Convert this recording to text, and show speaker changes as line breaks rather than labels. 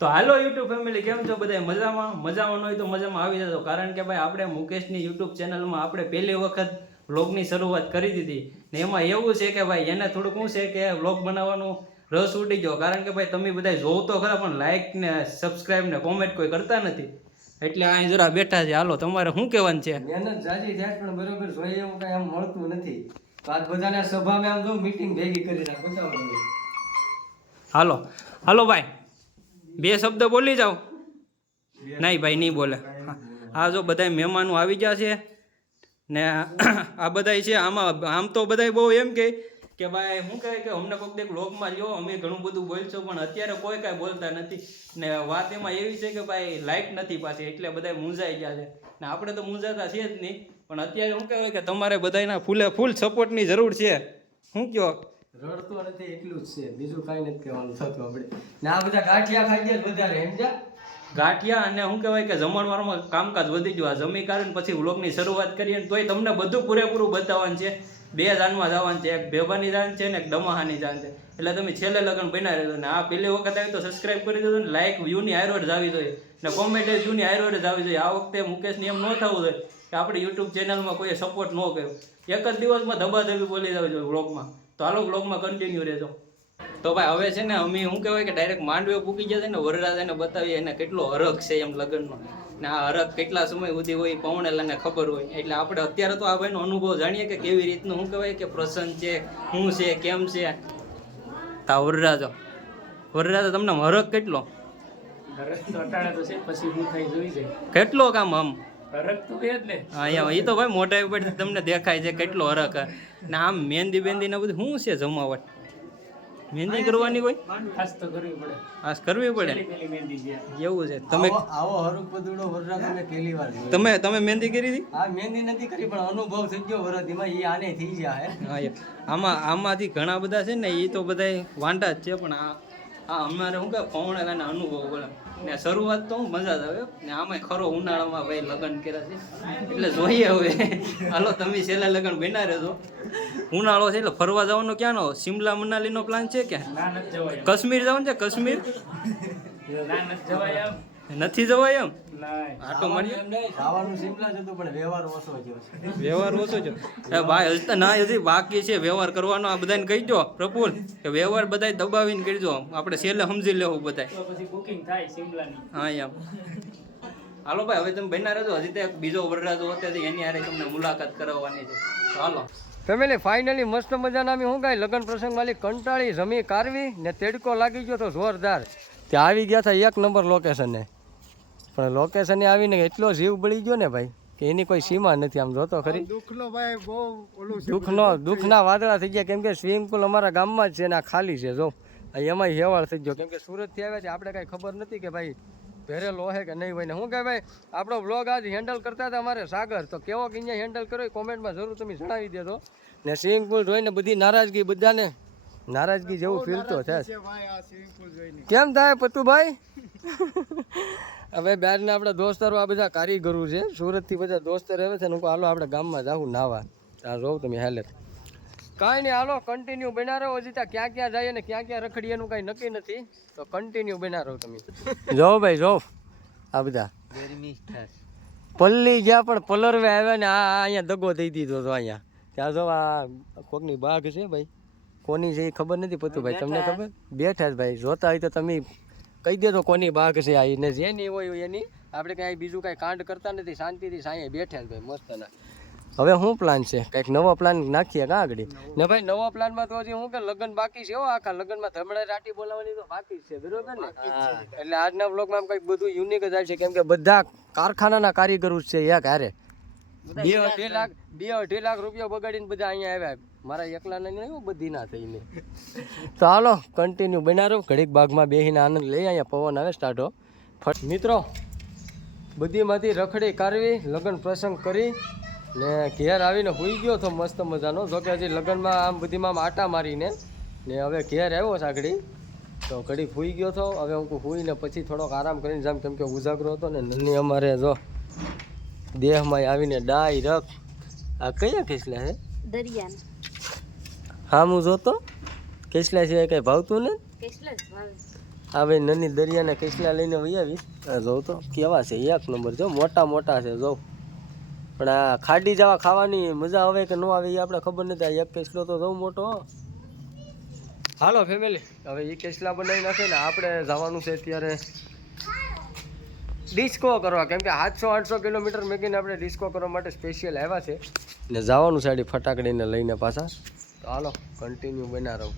તો હાલો YouTube family કેમ છો બધા મજામાં? મજામાં ન હોય તો મજામાં આવી જતો કારણ કે ભાઈ આપણે મુકેશની યુટ્યુબ ચેનલમાં આપણે પહેલી વખત વ્લોગની શરૂઆત કરી દીધી. ને એમાં એવું છે કે ભાઈ એને થોડુંક શું છે કે વ્લોગ બનાવવાનું રસ ઉડી ગયો. કારણ કે ભાઈ તમે બધા જોવ તો ખરા પણ લાઇક ને સબસ્ક્રાઇબ ને કોમેન્ટ કોઈ કરતા નથી. એટલે અહીં જરા બેઠા છે. હાલો તમારે શું કહેવાનું છે?
મહેનત જાજી થાય પણ બરોબર જોઈએ એવું કઈ આમ મળતું નથી. તો આજ બધાને સભામાં આમ જો મીટિંગ ભેગી કરી નાખ
હાલો. હાલો ભાઈ બે શબ્દ બોલી જાઓ. નહીં ભાઈ, નહીં બોલે. આ જો બધા મહેમાનો આવી ગયા છે ને આ બધાય છે. આમાં આમ તો બધાય બહુ એમ કહે કે ભાઈ શું કહે કે અમને કોઈક દેખ લોકમાં જો અમે ઘણું બધું બોલશું, પણ અત્યારે કોઈ કાંઈ બોલતા નથી. ને વાત એમાં એવી છે કે ભાઈ લાઇટ નથી પાછી, એટલે બધા મૂંઝાઈ ગયા છે. ને આપણે તો મૂંઝાતા છીએ જ નહીં, પણ અત્યારે શું કહેવાય કે તમારે બધાના ફૂલે ફૂલ સપોર્ટની જરૂર છે. શું કહો
રડતો નથી, એટલું જ છે. બીજું કાંઈ નથી કહેવાનું, થતું આપણે ને આ બધા ગાંઠિયા ખાઈ ગયા વધારે સમજ્યા
ગાંઠિયા અને શું કહેવાય કે જમણવારમાં કામકાજ વધી ગયું. આ જમી કારણ પછી વ્લોગની શરૂઆત કરીએ તોય તમને બધું પૂરેપૂરું બતાવવાનું છે. બે જાનમાં જવાનું છે, એક બેબાની જાન છે ને એક દમાહાની જાન છે. એટલે તમે છેલ્લે લગન બના રહેજો. ને આ પહેલી વખત આવી તો સબસ્ક્રાઇબ કરી દેજો ને લાઇક વ્યૂની હાઈરોડ જ આવી જોઈએ. ને કોમેન્ટ વ્યૂની હાઈરોડ જ આવી જોઈએ. આ વખતે મુકેશને એમ ન થવું જોઈએ કે આપણે યુટ્યુબ ચેનલમાં કોઈએ સપોર્ટ ન કર્યો. એક જ દિવસમાં ધબાધબી બોલી જવી જોઈએ વ્લોગમાં. તો હાલો બ્લોગમાં કન્ટિન્યુ રહેજો. તો ભાઈ હવે છે ને અમે શું કહેવાય કે ડાયરેક્ટ માંડવે પૂકી જશે ને વરરાજાને બતાવીએ એને કેટલો હરખ છે એમ લગ્નનો. ને આ હરખ કેટલા સમય સુધી હોય પવણેલાને ખબર હોય. એટલે આપણે અત્યારે તો આ ભાઈનો અનુભવ જાણીએ કે કેવી રીતનું શું કહેવાય કે પ્રસન્ન છે શું છે કેમ છે. તા વરરાજો. વરરાજા તમને હરખ કેટલો? કેટલો કામ આમ? અહીંયા એ તો ભાઈ મોઢા ઉપરથી તમને દેખાય છે કેટલો હરક ને આમ મહેંદી બેંદી ને બધું શું છે જમાવટ? મહેંદી કરવાની કોઈ?
ખાસ તો કરવી પડે.
ખાસ કરવી પડે? એવું છે. તમે
આવો આવો પદડો પદુડો વરરાજ મેં પહેલી વાર
તમે તમે મહેંદી કરી હતી?
હા મહેંદી નથી કરી પણ અનુભવ થઈ ગયો વરદીમાં એ આને થઈ જાય હા.
આમાં આમાંથી ઘણા બધા છે ને એ તો બધા વાંડા જ છે પણ આ આ અમારે શું કે પૌણેલાના અનુભવ બોલે. ને શરૂઆત તો હું મજા જ આવે. ને આમાં ખરો ઉનાળામાં ભાઈ લગ્ન કર્યા છે. એટલે જોઈએ હવે. હાલો તમે છેલ્લા લગ્ન બના રહેજો. ઉનાળો છે એટલે ફરવા જવાનો ક્યાંનો? શિમલા મનાલીનો પ્લાન છે કે કાશ્મીર જવાનું છે? કાશ્મીર?
જવાય
નથી જવાય એમ? આટો
ખાવાનું સિમ્પલા પણ વ્યવહાર ઓછો છે.
વ્યવહાર ઓછો છે એ ભાઈ હજી ના હજી બાકી છે વ્યવહાર કરવાનો. આ બધાને કહી દો પ્રફુલ કે વ્યવહાર બધાય દબાવીને કરજો આપણે છેલ્લે સમજી લેવું બધાય.
પછી બુકિંગ થાય સિમલાની.
હા એમ. હાલો ભાઈ હવે તમે બન્યા રહેજો. હજી તો એક બીજો વરરાજો હોતે એની હારે તમને મુલાકાત કરાવવાની છે. તો હાલો.
ફેમિલી ફાઇનલી મસ્ત મજાના. અમે શું કાંઈ લગ્ન પ્રસંગ વાલી કંટાળી જમી કારવી ને તેડકો લાગી ગયો તો જોરદાર. ત્યાં આવી ગયા હતા એક નંબર લોકેશને પણ લોકેશને આવીને એટલો જીવ બળી ગયો ને ભાઈ કે એની કોઈ સીમા નથી આમ જોતો ખરી. દુઃખનો દુઃખના વાદળા થઈ ગયા કેમ કે સ્વિમિંગ પુલ અમારા ગામમાં જ છે ને આ ખાલી છે જો. આ એમાંય હેવાળ થઈ ગયો. કેમ કે સુરતથી આવ્યા છે આપણે કાંઈ ખબર નથી કે ભાઈ ભેરેલો હે કે નહીં હોય ને. હું કે ભાઈ આપણો બ્લોગ આજ હેન્ડલ કરતા હતા અમારે સાગર તો કેવો કે અહીંયા હેન્ડલ કર્યો કોમેન્ટમાં જરૂર તમે જણાવી દેજો. ને સ્વિમિંગ પુલ જોઈને બધી નારાજગી બધાને નારાજગી જેવું ફીલ તો છે કેમ થાય પતુભાઈ? હવે બહારના આપણા દોસ્તારો આ બધા કારીગરો છે. સુરતથી બધા દોસ્તાર આવે છે ને હાલો આપણે ગામમાં જાઉં નાવા. આ જોઉં તમે હાલે. કાંઈ નહીં હાલો કન્ટિન્યુ બના રહો હજી ત્યાં ક્યાં ક્યાં જાય ને ક્યાં ક્યાં રખડીએ એનું કાંઈ નક્કી નથી. તો કન્ટિન્યુ બના રહો તમે. જો ભાઈ જો આ બધા. પલ્લી ગયા પણ પલરવે આવ્યા ને આ આ અહીંયા દગો દઈ દીધો તો અહીંયા. ત્યાં જો આ કોકની બાઘ છે ભાઈ. કોની છે એ ખબર નથી પતું ભાઈ તમને ખબર? બેઠા જ ભાઈ જોતા હોય તો તમે કહી દેજો કોની બાઘ છે આ એને જેની હોય એની. આપણે કાંઈ બીજું કાંઈ કાંડ કરતા નથી શાંતિથી સાંયે બેઠા જ ભાઈ મસ્તના. હવે શું પ્લાન છે? કંઈક નવો પ્લાન નાખીએ કાં આગળ? ને ભાઈ નવો પ્લાનમાં તો હજી હું કે લગ્ન બાકી છે એવો આખા લગ્નમાં ધમડા રાટી બોલાવવાની તો બાકી છે બરોબર ને? એટલે આજના બ્લોગમાં કંઈક બધું યુનિક જ છે કેમ કે બધા કારખાનાના કારીગરો છે એક હારે. બે અઢી લાખ બે અઢી લાખ રૂપિયા બગાડીને બધા અહીંયા આવ્યા. મારા એકલા નહીં બધી ના થઈને તો હાલો કન્ટિન્યુ બનારો, ઘડીક બાગમાં બેસીને આનંદ લઈ અહીંયા પવન આવે સ્ટાર્ટ મિત્રો, બધીમાંથી રખડી કાઢવી, લગ્ન પ્રસંગ કરી, ને ઘેર આવીને હુઈ ગયો તો મસ્ત મજાનો. જો કે હજી લગ્નમાં આમ બધીમાં આટા મારીને, ને હવે ઘેર આવ્યો સાંકડી તો ઘડી હુઈ ગયો તો હવે હું ફૂઈને પછી થોડોક આરામ કરીને જામ કેમ કે ઉજાગરો હતો ને નન્ની અમારે જો દેહમાં આવીને ડાય રખ આ કયા કેસલા છે
દરિયાના.
હા હું જોતો. કેસલા સિવાય કઈ ભાવતું ને આ ભાઈ નાની દરિયાના કેસલા લઈને વહી આવી આ જોઉં તો કેવા છે એક નંબર જો મોટા મોટા છે જોઉં પણ આ ખાડી જવા ખાવાની મજા આવે કે ન આવે એ આપણે ખબર નથી. આ એક કેસલો તો બહુ મોટો હાલો ફેમિલી હવે એ કેસલા બનાવી નાખે ને આપણે જવાનું છે અત્યારે ડિસ્કો કરવા. કેમ કે સાતસો આઠસો કિલોમીટર મેકીને આપણે ડિસ્કો કરવા માટે સ્પેશિયલ આવ્યા છે. ને જવાનું સાડી ફટાકડીને લઈને પાછા. તો કન્ટિન્યુ બના રહું.